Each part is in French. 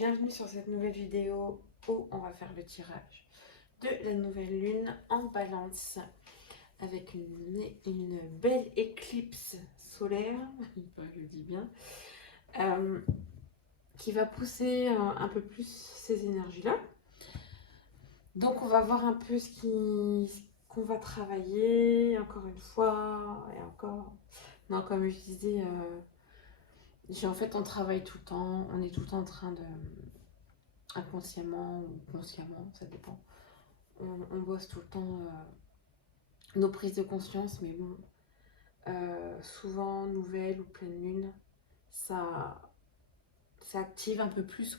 bienvenue sur cette nouvelle vidéo où on va faire le tirage de la nouvelle lune en balance avec une belle éclipse solaire, je le dis bien, qui va pousser un peu plus ces énergies-là. Donc on va voir un peu ce qu'on va travailler, encore une fois, et encore. Non, comme je disais, en fait on travaille tout le temps, on est tout le temps en train de... inconsciemment ou consciemment, ça dépend. On bosse tout le temps nos prises de conscience, mais bon, souvent, nouvelle ou pleine lune, ça active un peu plus.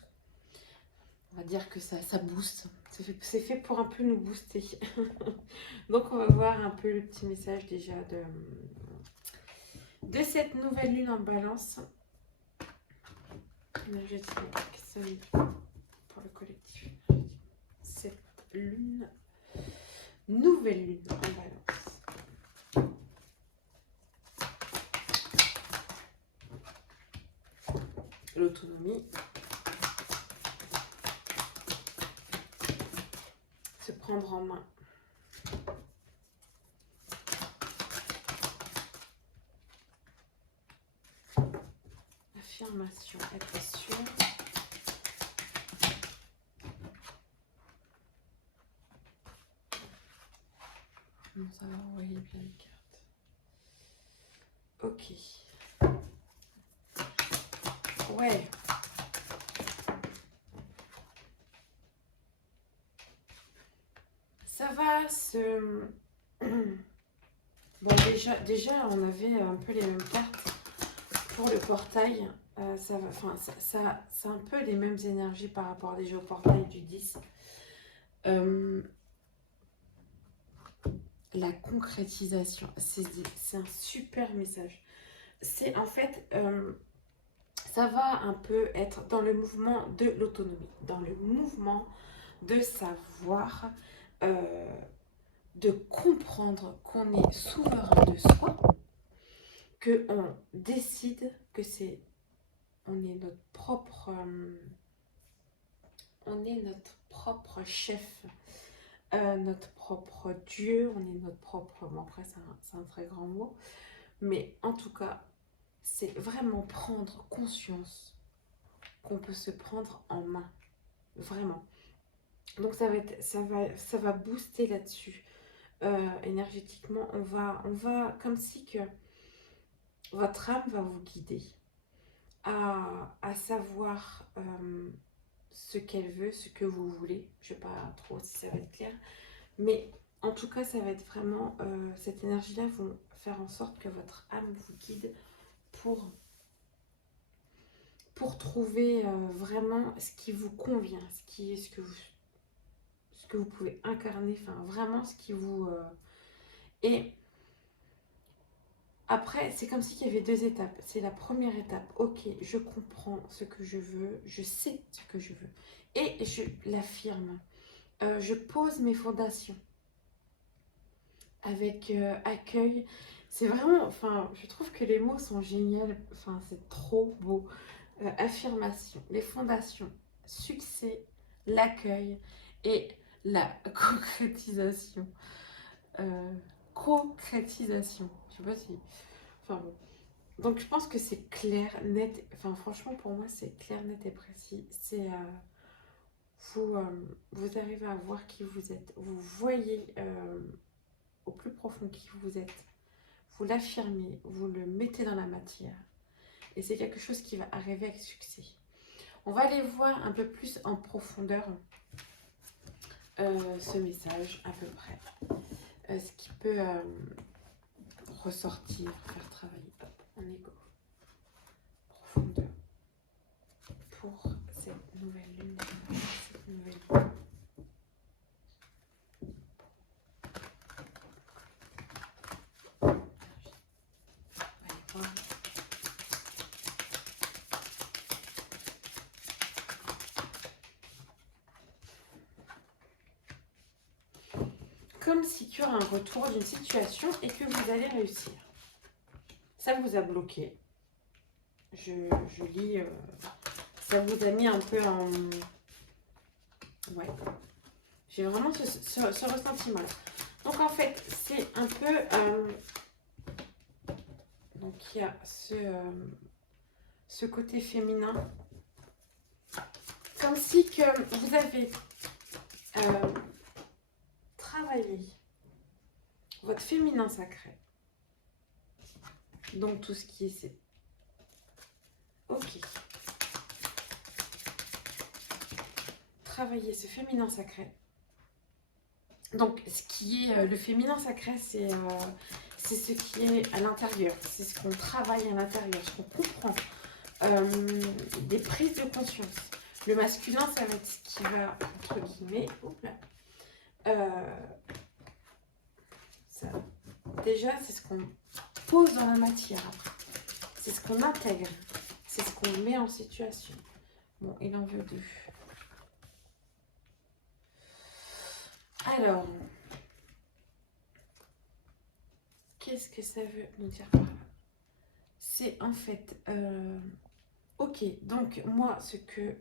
On va dire que ça booste. C'est fait pour un peu nous booster. Donc, on va voir un peu le petit message déjà de cette nouvelle lune en balance. Énergétique solide pour le collectif. Cette lune, nouvelle lune en balance. L'autonomie, se prendre en main, affirmation, être sûr, bon, ça va envoyer bien les cartes. Ok, ouais. Ça va se... Bon, déjà, on avait un peu les mêmes cartes pour le portail. Ça va, enfin, c'est un peu les mêmes énergies par rapport déjà au portail du 10. La concrétisation, c'est un super message. C'est en fait, ça va un peu être dans le mouvement de l'autonomie, dans le mouvement de savoir, de comprendre qu'on est souverain de soi, qu'on décide que on est notre propre, chef, notre propre Dieu, on est notre propre, bon après c'est un très grand mot, mais en tout cas, c'est vraiment prendre conscience qu'on peut se prendre en main, vraiment. Donc ça va booster là-dessus. Énergétiquement, on va comme si que votre âme va vous guider à savoir ce qu'elle veut, ce que vous voulez. Je ne sais pas trop si ça va être clair, mais en tout cas, ça va être vraiment, cette énergie-là va faire en sorte que votre âme vous guide pour trouver vraiment ce qui vous convient, ce que vous pouvez incarner, enfin vraiment ce qui vous... Et après, c'est comme s'il y avait deux étapes. C'est la première étape, ok, je comprends ce que je veux, je sais ce que je veux, et je l'affirme. Je pose mes fondations avec accueil. C'est vraiment, enfin, je trouve que les mots sont géniaux, enfin, c'est trop beau. Affirmation, les fondations, succès, l'accueil et la concrétisation. Concrétisation. Je sais pas si... Enfin bon. Donc je pense que c'est clair, net. Enfin franchement pour moi c'est clair, net et précis. C'est... vous arrivez à voir qui vous êtes. Vous voyez au plus profond qui vous êtes. Vous l'affirmez, vous le mettez dans la matière. Et c'est quelque chose qui va arriver avec succès. On va aller voir un peu plus en profondeur ce message, à peu près. Ce qui peut ressortir, faire travailler. Hop, on est go. Profondeur. Pour cette nouvelle lune. Cette nouvelle lune. On va aller voir. Comme si tu as un retour d'une situation et que vous allez réussir. Ça vous a bloqué. Je lis ça vous a mis un peu en... Ouais. J'ai vraiment ce ressentiment-là. Donc en fait, c'est un peu... donc il y a ce côté féminin. Comme si que vous avez travaillé votre féminin sacré. Donc tout ce qui est... Ok. Travailler ce féminin sacré. Donc ce qui est le féminin sacré, c'est ce qui est à l'intérieur. C'est ce qu'on travaille à l'intérieur, ce qu'on comprend. Des prises de conscience. Le masculin, ça va être ce qui va, entre guillemets, déjà, c'est ce qu'on pose dans la matière. C'est ce qu'on intègre. C'est ce qu'on met en situation. Bon, il en veut deux. Alors, qu'est-ce que ça veut nous dire par là? C'est en fait... ok, donc moi, ce que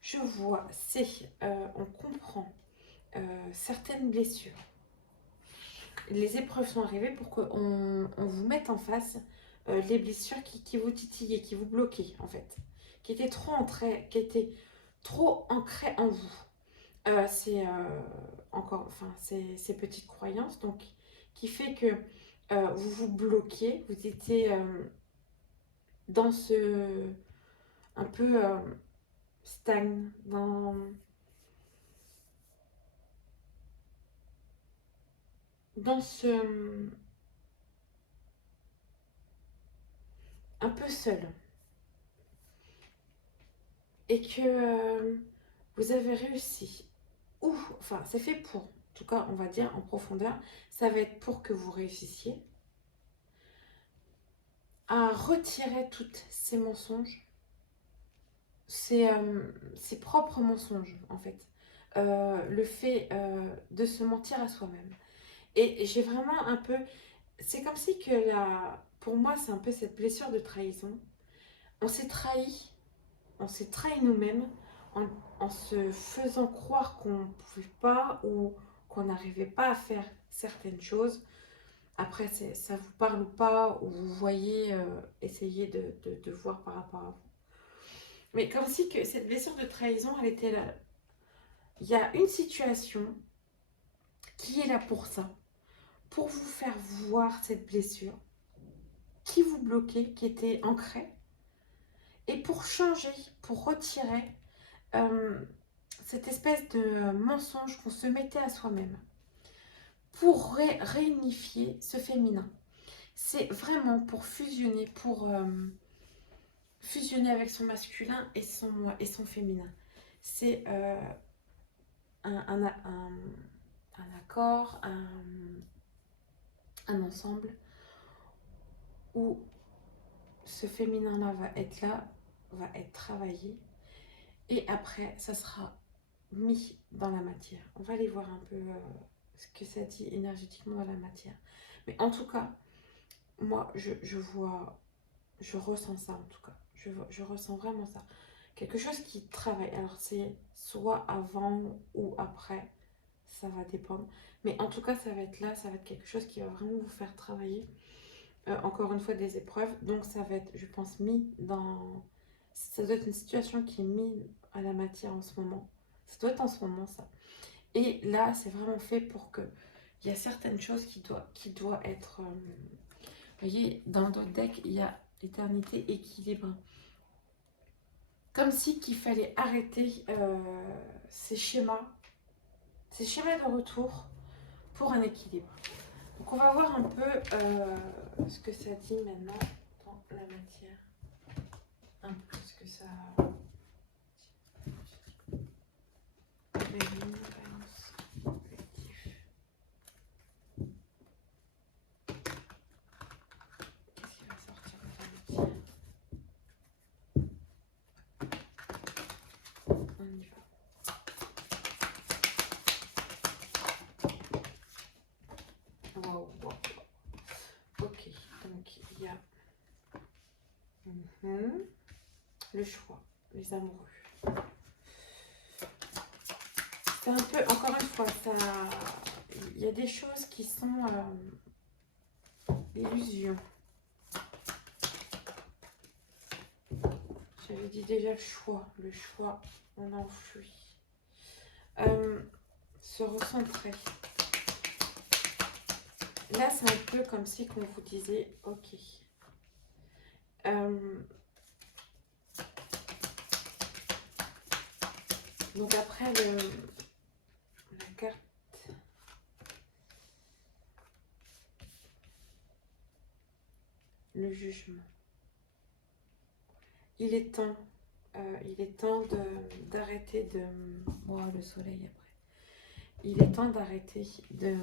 je vois, c'est on comprend certaines blessures. Les épreuves sont arrivées pour qu'on vous mette en face les blessures qui vous titillaient, qui vous bloquaient en fait, qui étaient trop ancrées en vous. C'est encore, enfin, ces petites croyances, donc qui fait que vous vous bloquez, vous étiez dans ce un peu stagne, dans ce un peu seul, et que vous avez réussi, ou enfin c'est fait pour, en tout cas on va dire en profondeur, ça va être pour que vous réussissiez à retirer toutes ces mensonges, ces propres mensonges en fait, le fait de se mentir à soi-même. Et j'ai vraiment un peu, c'est comme si que pour moi c'est un peu cette blessure de trahison. On s'est trahi nous-mêmes en se faisant croire qu'on ne pouvait pas ou qu'on n'arrivait pas à faire certaines choses. Après, ça vous parle ou pas, ou vous voyez, essayez de voir par rapport à vous. Mais comme si que cette blessure de trahison, elle était là. Il y a une situation qui est là pour ça, pour vous faire voir cette blessure qui vous bloquait, qui était ancrée, et pour changer, pour retirer cette espèce de mensonge qu'on se mettait à soi-même, pour réunifier ce féminin. C'est vraiment pour fusionner, fusionner avec son masculin et son féminin. C'est un accord, un ensemble où ce féminin-là va être travaillé, et après, ça sera mis dans la matière. On va aller voir un peu ce que ça dit énergétiquement dans la matière. Mais en tout cas, moi, je vois, je ressens ça en tout cas. Je ressens vraiment ça. Quelque chose qui travaille. Alors, c'est soit avant ou après, ça va dépendre. Mais en tout cas, ça va être là, ça va être quelque chose qui va vraiment vous faire travailler. Encore une fois, des épreuves. Donc, ça va être, je pense, mis dans... Ça doit être une situation qui est mise à la matière en ce moment. Ça doit être en ce moment, ça. Et là, c'est vraiment fait pour que... Il y a certaines choses qui doivent être... vous voyez, dans notre deck, il y a l'éternité, équilibre. Comme si qu'il fallait arrêter ces schémas de retour pour un équilibre. Donc on va voir un peu ce que ça dit maintenant dans la matière. Un peu ce que ça... Balance, collectif. Qu'est-ce qui va sortir de la matière? On y va. Wow, wow. Ok, donc il y a le choix. les amoureux. C'est un peu, encore une fois, ça, il y a des choses qui sont illusions. J'avais dit déjà le choix, on enfuit. Se recentrer. Là, c'est un peu comme si on vous disait, ok. Donc après la carte, le jugement. Il est temps d'arrêter de... Oh, le soleil après. Il est temps d'arrêter de...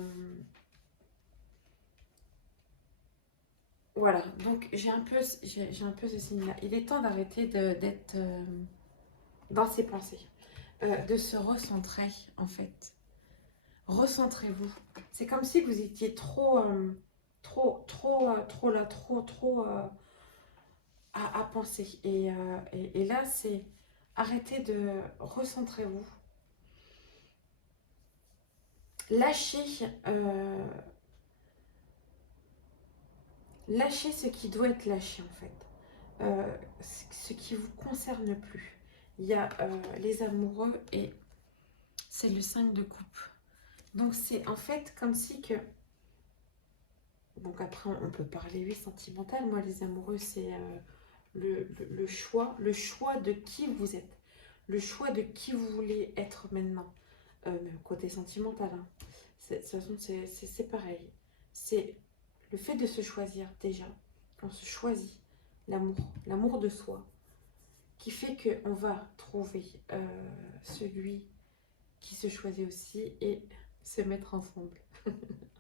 Voilà, donc j'ai un peu ce signe-là. Il est temps d'arrêter d'être dans ses pensées, de se recentrer en fait. Recentrez-vous. C'est comme si vous étiez trop là, trop à penser. Et là, c'est arrêter de recentrer-vous. Lâchez ce qui doit être lâché en fait. Ce qui ne vous concerne plus. Il y a les amoureux et c'est le 5 de coupe. Donc c'est en fait comme si que... Donc après on peut parler oui sentimental. Moi les amoureux c'est le choix de qui vous êtes. Le choix de qui vous voulez être maintenant. Même côté sentimental. Hein. De toute façon c'est pareil. C'est le fait de se choisir déjà. On se choisit l'amour de soi. Qui fait qu'on va trouver celui qui se choisit aussi et se mettre ensemble. Un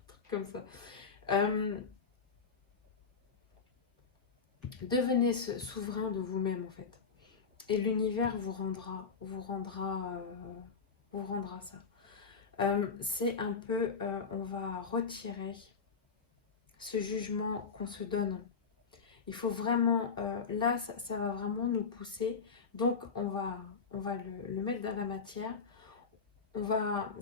truc comme ça. Devenez souverain de vous-même en fait. Et l'univers vous rendra ça. C'est un peu, on va retirer ce jugement qu'on se donne. Il faut vraiment, là ça va vraiment nous pousser. Donc on va le mettre dans la matière. On va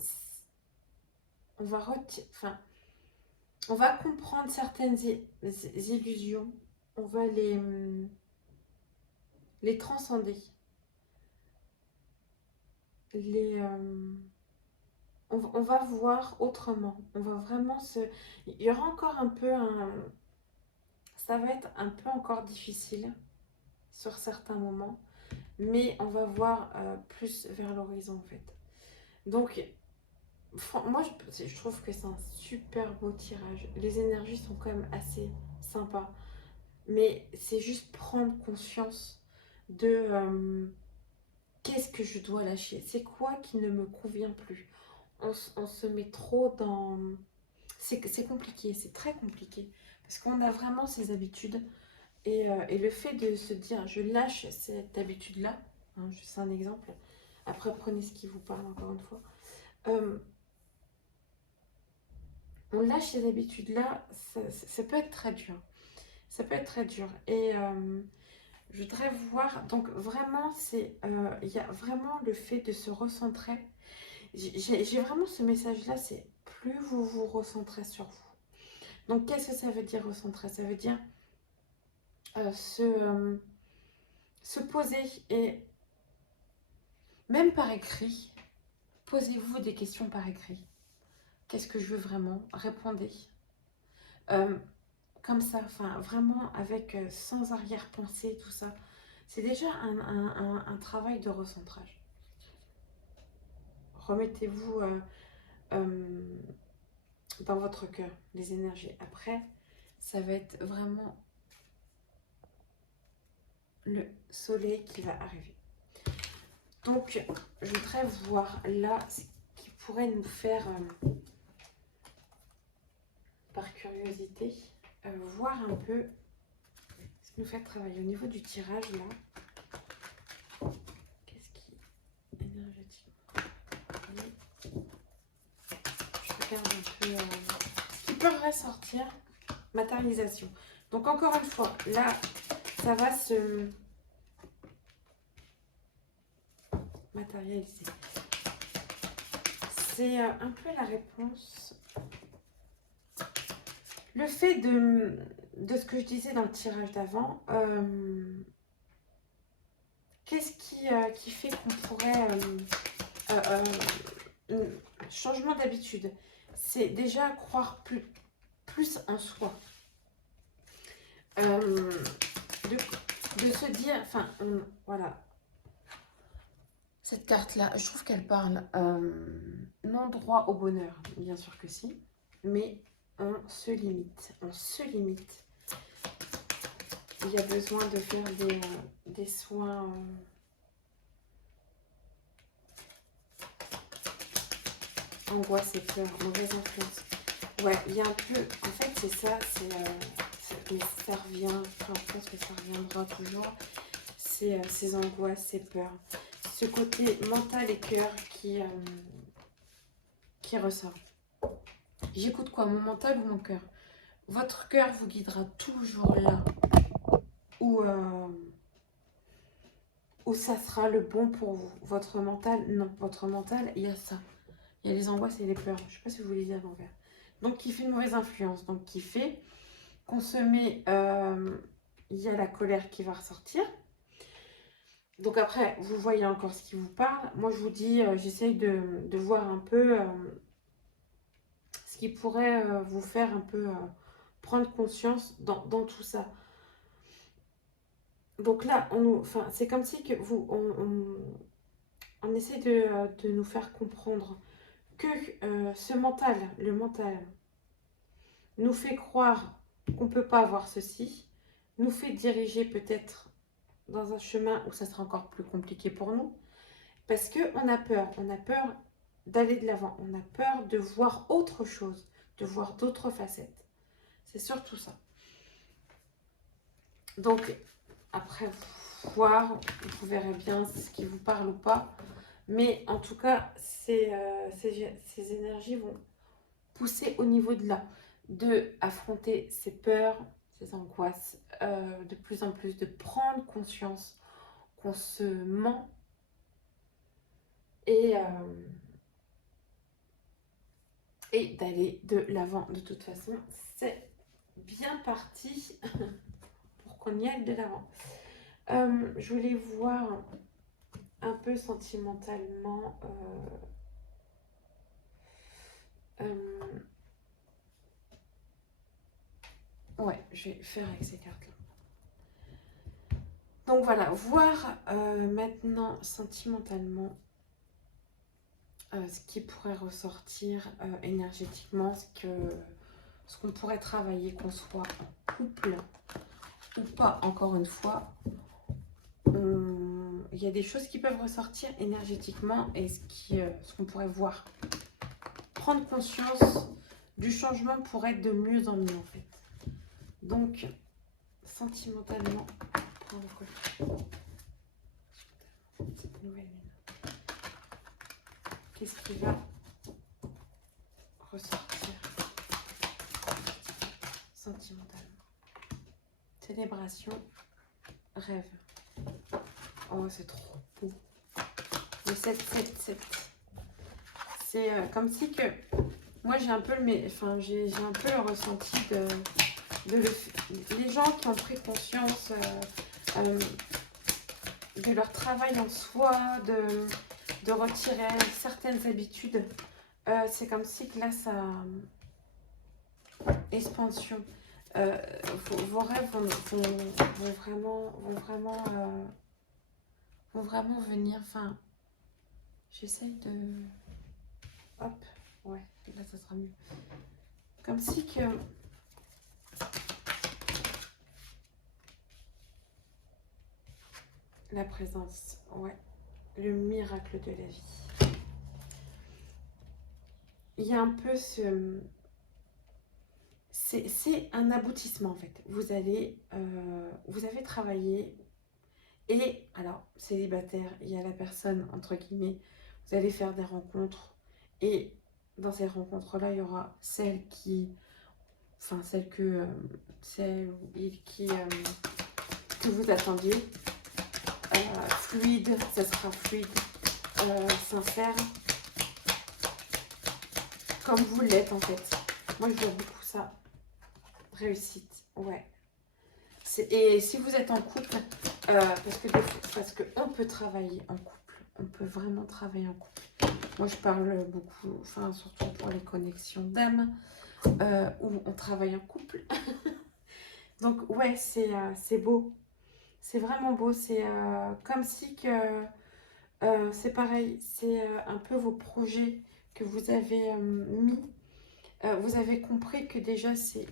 comprendre certaines illusions, on va les transcender. On va voir autrement. On va vraiment il y aura encore un peu ça va être un peu encore difficile sur certains moments, mais on va voir plus vers l'horizon en fait. Donc, moi je trouve que c'est un super beau tirage. Les énergies sont quand même assez sympas. Mais c'est juste prendre conscience de qu'est-ce que je dois lâcher. C'est quoi qui ne me convient plus. On se met trop dans... C'est compliqué, c'est très compliqué. Parce qu'on a vraiment ces habitudes. Et le fait de se dire, je lâche cette habitude-là, hein, c'est un exemple. Après, prenez ce qui vous parle, encore une fois. On lâche ces habitudes-là, ça peut être très dur. Ça peut être très dur. Et je voudrais voir, donc vraiment, il y a vraiment le fait de se recentrer. J'ai vraiment ce message-là, c'est plus vous vous recentrez sur vous. Donc, qu'est-ce que ça veut dire recentrer? Ça veut dire se poser et même par écrit, posez-vous des questions par écrit. Qu'est-ce que je veux vraiment? Répondez. Comme ça, enfin vraiment avec sans arrière-pensée, tout ça. C'est déjà un travail de recentrage. Remettez-vous dans votre cœur les énergies. Après, ça va être vraiment le soleil qui va arriver. Donc, je voudrais voir là ce qui pourrait nous faire, par curiosité, voir un peu ce qui nous fait travailler au niveau du tirage là. Qu'est-ce qui est énergétique? Je regarde un peu ce qui peut ressortir. Matérialisation. Donc encore une fois, là, ça va se... matérialiser. C'est un peu la réponse. Le fait de ce que je disais dans le tirage d'avant, qu'est-ce qui fait qu'on pourrait... changement d'habitude, c'est déjà croire plus en soi. De se dire, enfin, voilà. Cette carte-là, je trouve qu'elle parle non droit au bonheur, bien sûr que si, mais on se limite, Il y a besoin de faire des soins. Angoisse et peur, mauvaise influence. Ouais, il y a un peu, en fait c'est ça, mais ça revient, enfin, je pense que ça reviendra toujours, c'est ces angoisses, ces peurs, ce côté mental et cœur qui ressort. J'écoute quoi, mon mental ou mon cœur? Votre cœur vous guidera toujours là où ça sera le bon pour vous. Votre mental, non, votre mental, il y a ça. Il y a les angoisses et les peurs. Je ne sais pas si vous voulez dire à l'envers. Donc, qui fait une mauvaise influence. Donc, qui fait qu'on se met... il y a la colère qui va ressortir. Donc, après, vous voyez encore ce qui vous parle. Moi, je vous dis, j'essaye de voir un peu ce qui pourrait vous faire un peu prendre conscience dans tout ça. Donc là, c'est comme si que on essaie de nous faire comprendre que le mental, nous fait croire qu'on ne peut pas avoir ceci, nous fait diriger peut-être dans un chemin où ça sera encore plus compliqué pour nous, parce qu'on a peur d'aller de l'avant, on a peur de voir autre chose, de voir d'autres facettes. C'est surtout ça. Donc, après voir, vous verrez bien ce qui vous parle ou pas, mais en tout cas, ces énergies vont pousser au niveau de là, de affronter ses peurs, ses angoisses, de plus en plus de prendre conscience qu'on se ment et d'aller de l'avant. De toute façon, c'est bien parti pour qu'on y aille de l'avant. Je voulais voir un peu sentimentalement ouais, je vais faire avec ces cartes-là. Donc voilà, voir maintenant sentimentalement ce qui pourrait ressortir énergétiquement, ce qu'on pourrait travailler, qu'on soit en couple ou pas, encore une fois. Il y a des choses qui peuvent ressortir énergétiquement et ce qu'on pourrait voir. Prendre conscience du changement pour être de mieux en mieux en fait. Donc, sentimentalement, prendre quoi cette nouvelle lune. Qu'est-ce qui va ressortir sentimentalement? Célébration, rêve. Oh, c'est trop beau. Le 7-7-7. C'est comme si que... Moi, j'ai un peu j'ai un peu le ressenti les gens qui ont pris conscience de leur travail en soi, de retirer certaines habitudes. C'est comme si que là, ça... Expansion. Vos rêves vont vraiment venir. Enfin, j'essaye de... Hop, ouais, là, ça sera mieux. Comme si que... La présence, ouais. Le miracle de la vie. Il y a un peu ce... C'est un aboutissement en fait. Vous avez travaillé et alors célibataire, il y a la personne entre guillemets, vous allez faire des rencontres et dans ces rencontres-là, il y aura celle qui, enfin celle que vous attendiez. Fluide, ça sera fluide. sincère, comme vous l'êtes en fait. Moi, je vois beaucoup ça. Réussite, ouais. Et si vous êtes en couple, parce que on peut travailler en couple, on peut vraiment travailler en couple. Moi, je parle beaucoup, enfin, surtout pour les connexions d'âme, où on travaille en couple. Donc, ouais, c'est beau. C'est vraiment beau. C'est comme si que... c'est pareil, c'est un peu vos projets que vous avez mis. Vous avez compris que déjà, c'est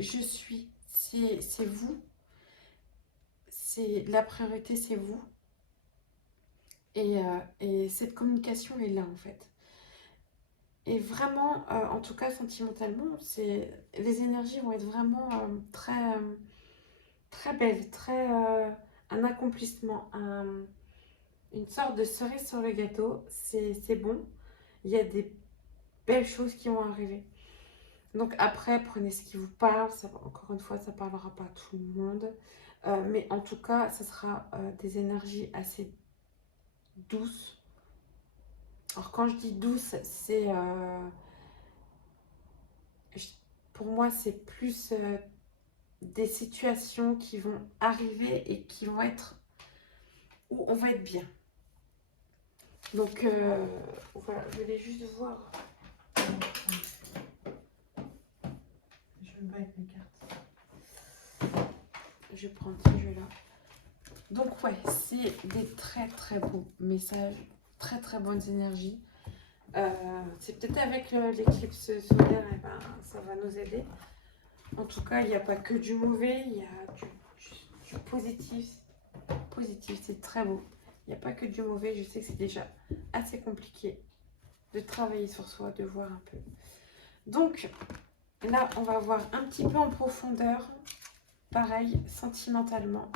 je suis, c'est vous. C'est la priorité, c'est vous. Et cette communication est là, en fait. Et vraiment, en tout cas sentimentalement, les énergies vont être vraiment très belles, un accomplissement, une sorte de cerise sur le gâteau. C'est bon. Il y a des belles choses qui vont arriver. Donc après, prenez ce qui vous parle. Ça, encore une fois, ça ne parlera pas à tout le monde. Mais en tout cas, ce sera des énergies assez douces. Alors quand je dis douce, c'est... pour moi, c'est plus des situations qui vont arriver et qui vont être... où on va être bien. Donc voilà, je voulais juste voir. Je me bats avec mes cartes. Je vais prendre ce jeu-là. Donc ouais, c'est des très beaux messages, très bonnes énergies. C'est peut-être avec l'éclipse solaire, et ben, ça va nous aider. En tout cas, il n'y a pas que du mauvais, il y a du positif. Positif, c'est très beau. Il n'y a pas que du mauvais, je sais que c'est déjà assez compliqué de travailler sur soi, de voir un peu. Donc là, on va voir un petit peu en profondeur, pareil, sentimentalement,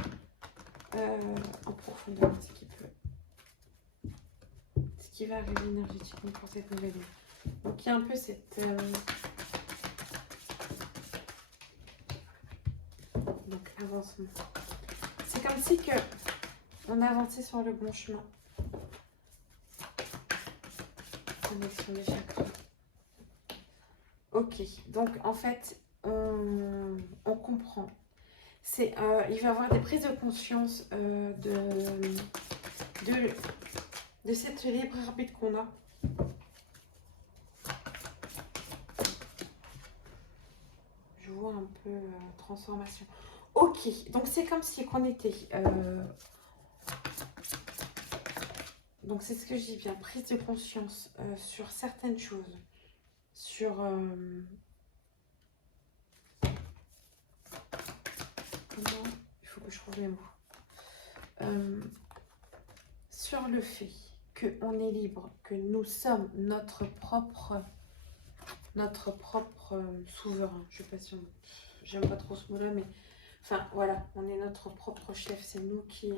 en profondeur, ce qui va arriver énergétiquement pour cette nouvelle vie. Donc il y a un peu cette... donc avancement. C'est comme si que on avançait sur le bon chemin. Connexion des chakras. Ok, donc en fait, on comprend. Il va y avoir des prises de conscience de cette libre arbitre qu'on a. Je vois un peu transformation. Ok, donc c'est comme si qu'on était... donc c'est ce que je dis bien, prise de conscience sur certaines choses. Sur... comment il faut que je trouve les mots. Sur le fait qu'on est libre, que nous sommes notre propre souverain. Je sais pas si j'aime pas trop ce mot-là, mais enfin voilà, on est notre propre chef. C'est nous qui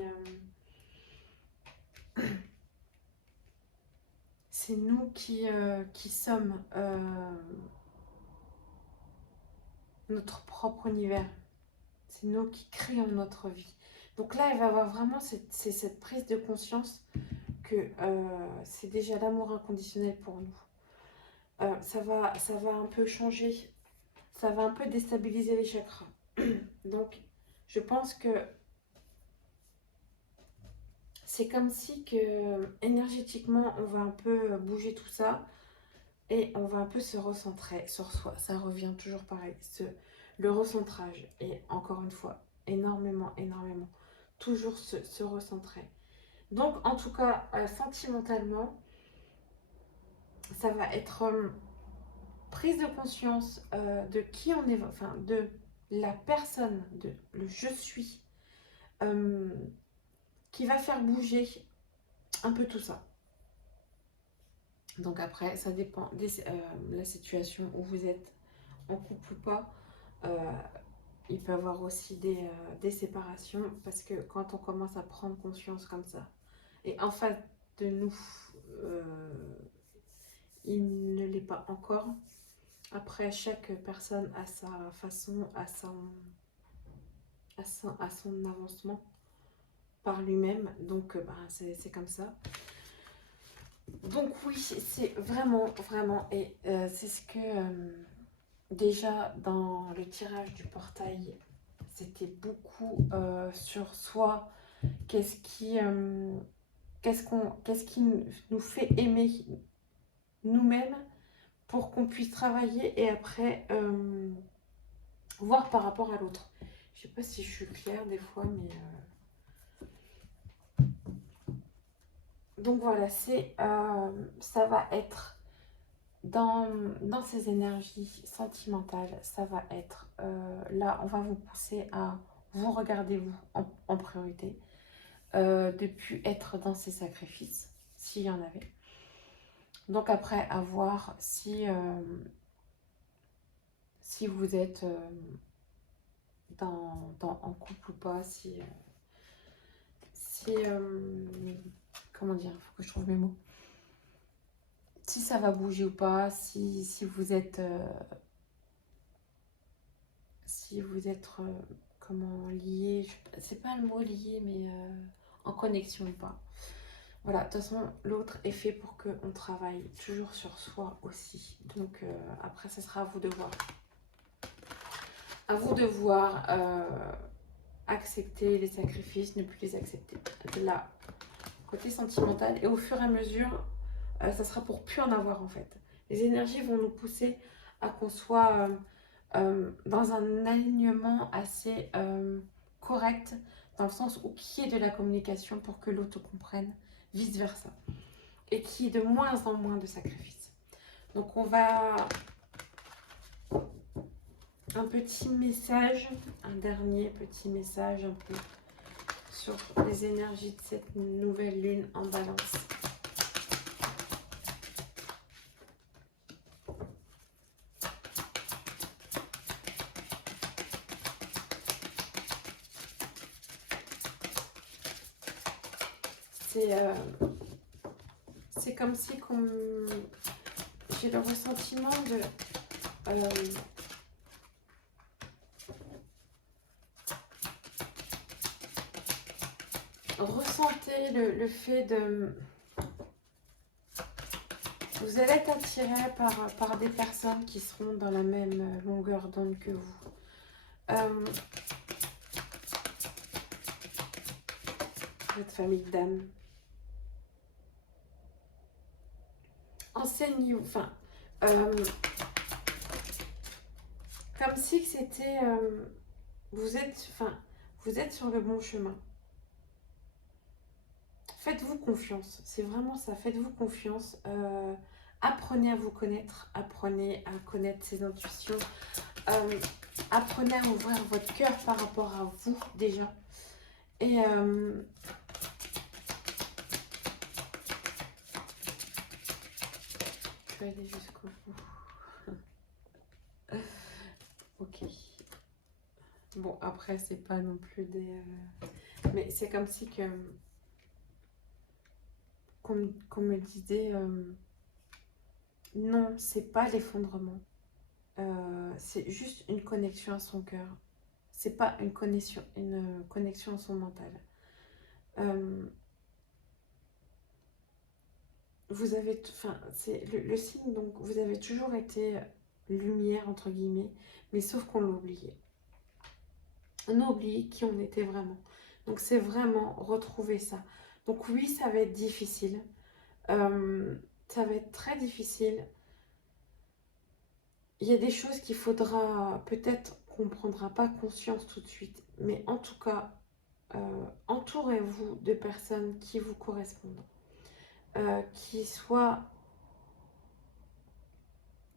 c'est nous qui sommes notre propre univers. C'est nous qui créons notre vie. Donc là, il va y avoir vraiment cette prise de conscience que c'est déjà l'amour inconditionnel pour nous. Ça va un peu changer, ça va un peu déstabiliser les chakras. Donc, je pense que c'est comme si que énergétiquement, on va un peu bouger tout ça et on va un peu se recentrer sur soi. Ça revient toujours pareil, le recentrage. Et encore une fois, énormément, toujours se recentrer. Donc, en tout cas, sentimentalement, ça va être prise de conscience de qui on est, enfin, de la personne, de le je suis, qui va faire bouger un peu tout ça. Donc après, ça dépend de la situation où vous êtes en couple ou pas. Il peut y avoir aussi des séparations parce que quand on commence à prendre conscience comme ça, et en face de nous, il ne l'est pas encore. Après, chaque personne a sa façon, a son avancement par lui-même. Donc, c'est comme ça. Donc oui, c'est vraiment, vraiment, et c'est ce que déjà dans le tirage du portail, c'était beaucoup sur soi, qu'est-ce qui, qu'est-ce qui nous fait aimer nous-mêmes pour qu'on puisse travailler et après voir par rapport à l'autre. Je sais pas si je suis claire des fois, mais donc voilà, ça va être dans ces énergies sentimentales, ça va être là, on va vous pousser à vous regarder vous en priorité, de plus être dans ces sacrifices, s'il y en avait. Donc après, à voir si vous êtes en couple ou pas, comment dire, il faut que je trouve mes mots. Si ça va bouger ou pas, si vous êtes comment lié, c'est pas le mot lié, mais en connexion ou pas. Voilà, de toute façon, l'autre est fait pour qu'on travaille toujours sur soi aussi. Donc après, ce sera à vous de voir. À vous de voir accepter les sacrifices, ne plus les accepter. Là, côté sentimental, et au fur et à mesure, ça sera pour plus en avoir en fait. Les énergies vont nous pousser à qu'on soit dans un alignement assez correct, dans le sens où qu'il y ait de la communication pour que l'autre comprenne, vice versa, et qu'il y ait de moins en moins de sacrifices. Donc on va un petit message, un dernier petit message un peu sur les énergies de cette nouvelle lune en balance. C'est comme si j'ai le ressentiment de ressentez le fait de... Vous allez être attiré par des personnes qui seront dans la même longueur d'onde que vous. Votre famille d'âme. Enseignez-vous, enfin, comme si c'était, vous êtes sur le bon chemin. Faites-vous confiance, c'est vraiment ça, faites-vous confiance. Apprenez à vous connaître, apprenez à connaître ses intuitions, apprenez à ouvrir votre cœur par rapport à vous déjà. Et je vais aller jusqu'au bout. Ok. Bon, après, c'est pas non plus des... mais c'est comme si qu'on me disait... non, c'est pas l'effondrement. C'est juste une connexion à son cœur. C'est pas une connexion à son mental. Vous avez... Enfin, c'est le signe, donc, vous avez toujours été lumière, entre guillemets, mais sauf qu'on l'a oublié. On a oublié qui on était vraiment. Donc c'est vraiment retrouver ça. Donc oui, ça va être difficile. Ça va être très difficile. Il y a des choses qu'il faudra peut-être qu'on ne prendra pas conscience tout de suite. Mais en tout cas, entourez-vous de personnes qui vous correspondent. Qui soient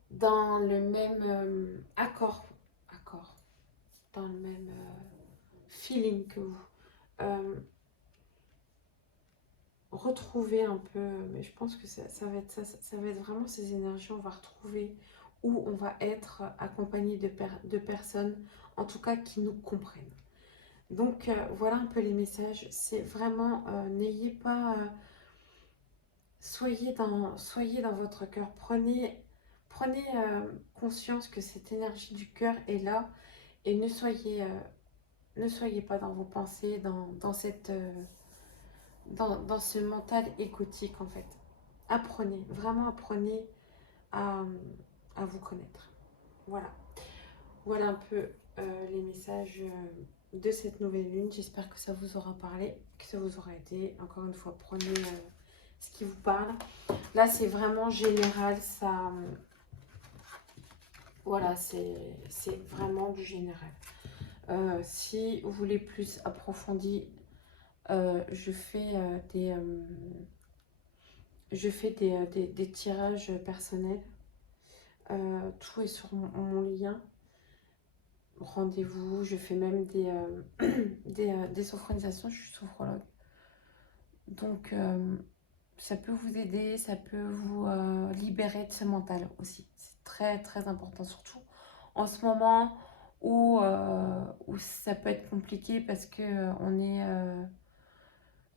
dans le même accord, dans le même feeling que vous. Retrouver un peu, mais je pense que ça va être ça va être vraiment ces énergies, on va retrouver où on va être accompagné de personnes, en tout cas qui nous comprennent. Donc voilà un peu les messages, c'est vraiment, n'ayez pas, soyez dans votre cœur, prenez conscience que cette énergie du cœur est là, et ne soyez pas dans vos pensées, dans ce mental égotique en fait. apprenez, vraiment apprenez à, à vous connaître. Voilà. Voilà un peu les messages de cette nouvelle lune. J'espère que ça vous aura parlé, que ça vous aura aidé. Encore une fois, prenez ce qui vous parle. Là, c'est vraiment général. Ça, voilà, c'est vraiment du général. Si vous voulez plus approfondi, je fais des tirages personnels. Tout est sur mon lien. Rendez-vous, je fais même des sophronisations, je suis sophrologue. Donc, ça peut vous aider, ça peut vous libérer de ce mental aussi. C'est très, très important, surtout en ce moment où ça peut être compliqué parce que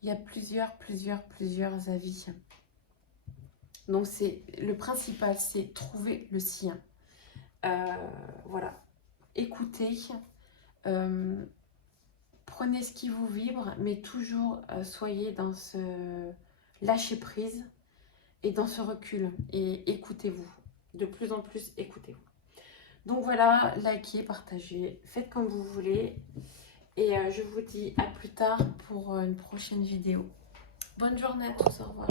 il y a plusieurs avis. Donc, le principal, c'est trouver le sien. Voilà. Écoutez, prenez ce qui vous vibre, mais toujours soyez dans ce lâcher prise et dans ce recul. Et écoutez-vous. De plus en plus, écoutez-vous. Donc voilà, likez, partagez, faites comme vous voulez. Et je vous dis à plus tard pour une prochaine vidéo. Bonne journée à tous, au revoir.